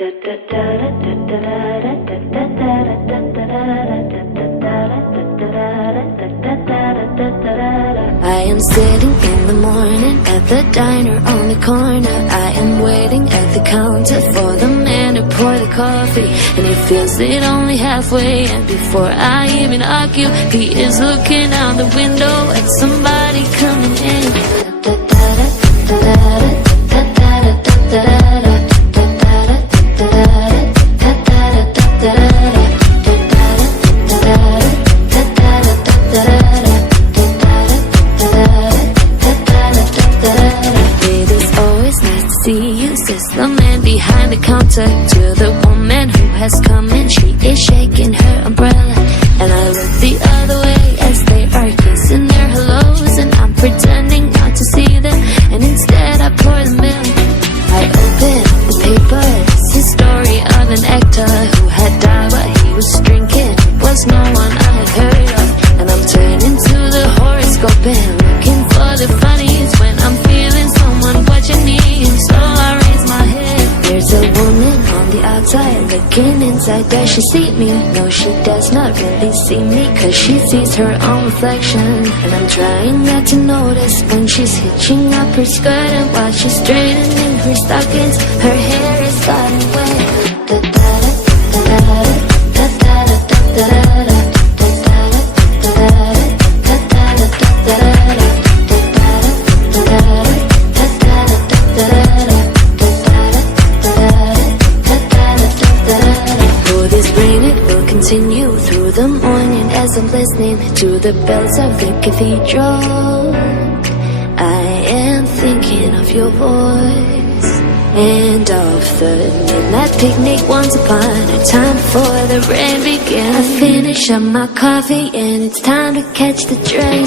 I am sitting in the morning at the diner on the corner. I am waiting at the counter for the man to pour the coffee, and he fills it only halfway. And before I even argue, he is looking out the window at somebody coming in. The man behind the counter to the woman who has come in. She is shaking her umbrella, and I look the other way as they are kissing their hellos, and I'm pretending not to see them, and instead I pour the milk. I open the paper. It's the story of an actor who had died while he was drinking. It was no one I had heard of, and I'm turning to the horoscope and looking for the funnies when I'm feeling someone watching me, and so I raise my head. There's a woman on the outside looking inside. Does she see me? No, she does not really see me, cause she sees her own reflection. And I'm trying not to notice when she's hitching up her skirt, and while she's straightening her stockings, her hair is gotten wet. Continue through the morning as I'm listening to the bells of the cathedral. I am thinking of your voice and of the midnight picnic once upon a time before the rain began. I finish up my coffee and it's time to catch the train.